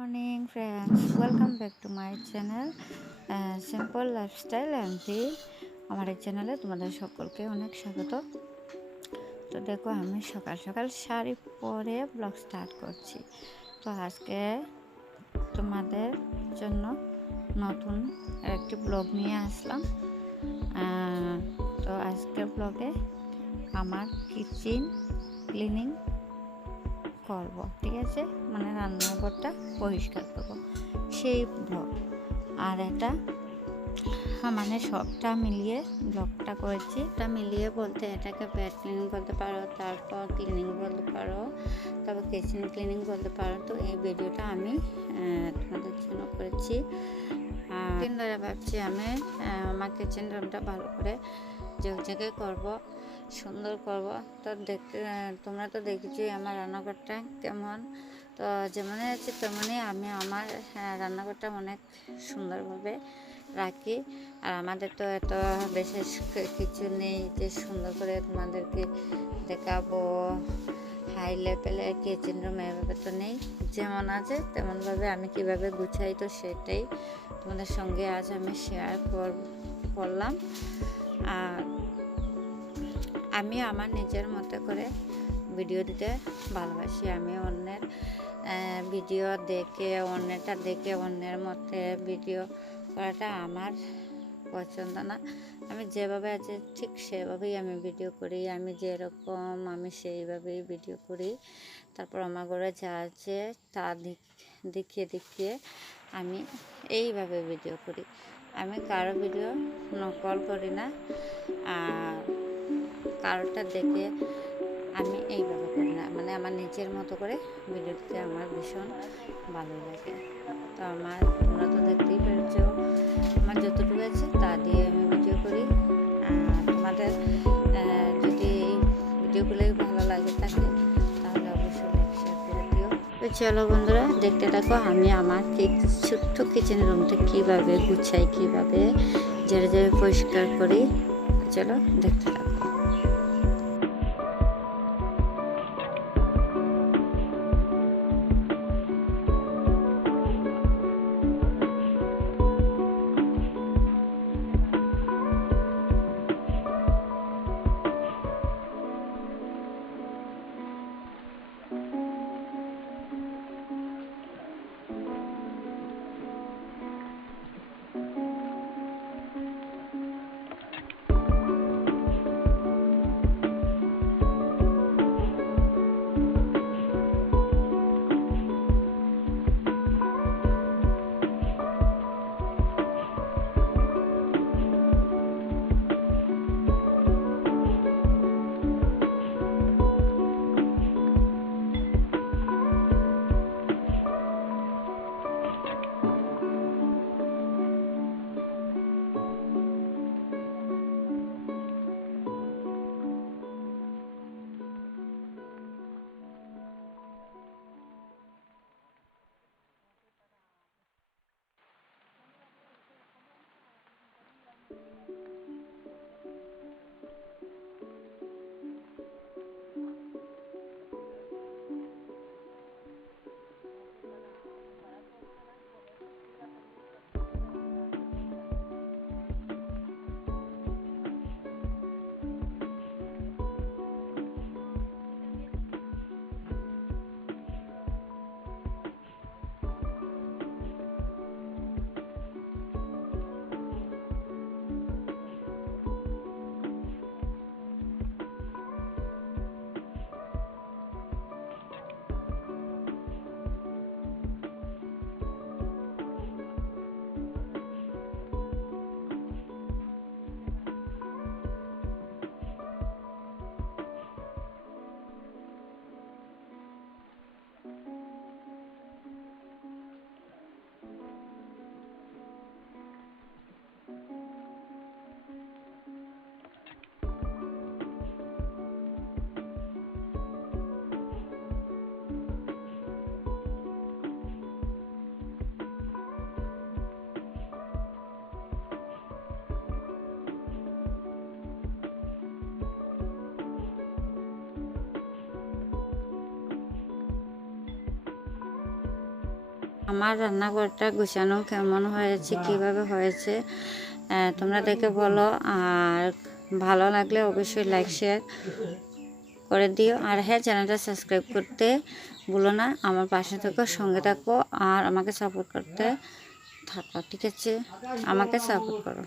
Morning friends welcome back to my channel simple lifestyle MP আমার এই চ্যানেলে তোমাদের সকলকে অনেক স্বাগত। তো দেখো, আমি সকাল সকাল শাড়ি পরে ব্লগ স্টার্ট করছি। তো আজকে তোমাদের জন্য নতুন একটি ব্লগ নিয়ে আসলাম। তো আজকের ব্লগে আমার কিচেন ক্লিনিং করব ঠিক আছে? মানে রান্নাঘরটা পরিষ্কার করব। সেই ব্লগ। আর এটা মানে সবটা মিলিয়ে ব্লগটা করেছি। এটা মিলিয়ে বলতে এটাকে ব্যাড ক্লিনিং বলতে পারো তারপর ক্লিনিং বলতে পারো তারপর কিচেন ক্লিনিং বলতে পারো। তো এই ভিডিওটা আমি তোমাদের জন্য করেছি। দিন ধরে ভাবছি আমি আমার কিচেন রুমটা ভালো করে ঝকঝকে করব। সুন্দর করব। তো দেখতে তোমরা তো দেখেছি আমার রান্নাঘরটা কেমন। তো যেমন আছে তেমনই আমি আমার হ্যাঁ, রান্নাঘরটা অনেক সুন্দরভাবে রাখি। আর আমাদের তো এত বিশেষ কিছু নেই যে সুন্দর করে তোমাদেরকে দেখাবো। হাই লেভেলের কিচেন রুম এভাবে তো নেই। যেমন আছে তেমনভাবে আমি কীভাবে গুছাই তো সেটাই তোমাদের সঙ্গে আজ আমি শেয়ার কর করলাম। আর আমি আমার নিজের মতো করে ভিডিও দিতে ভালোবাসি। আমি অন্যের ভিডিও দেখে অন্যটা দেখে, অন্যের মতে ভিডিও করাটা আমার পছন্দ না। আমি যেভাবে আছে ঠিক সেভাবেই আমি ভিডিও করি। আমি যেরকম আমি সেইভাবেই ভিডিও করি। তারপর আমার ঘরে যা আছে তা দেখ- দেখিয়ে দেখিয়ে আমি এইভাবে ভিডিও করি। আমি কারও ভিডিও নকল করি না। আর কারোটা দেখে আমি এইভাবে করি না। মানে আমার নিজের মতো করে ভিডিও দিতে আমার ভীষণ ভালো লাগে। তো আমার, তোমরা তো দেখতেই পেরেছ, আমার যতটুকু আছে তা দিয়ে আমি ভিডিও করি। তোমাদের যদি এই ভিডিওগুলো ভালো লাগে থাকে, তাহলে অবশ্যই শেয়ার করে দিও। তো চলো বন্ধুরা, দেখতে থাকো আমি আমার ছোট্ট কিচেন রুমটা কীভাবে গুছাই, কীভাবে ঝেড়ে ঝেড়ে পরিষ্কার করি। চলো দেখতে থাকো। আমার রান্নাঘরটা গুছানো কেমন হয়েছে কীভাবে হয়েছে তোমরা দেখে বলো। আর ভালো লাগলে অবশ্যই লাইক শেয়ার করে দিও। আর হ্যাঁ চ্যানেলটা সাবস্ক্রাইব করতে ভুলো না। আমার পাশে থাকো সঙ্গে থাকো। আর আমাকে সাপোর্ট করতে থাকো ঠিক আছে? আমাকে সাপোর্ট করো।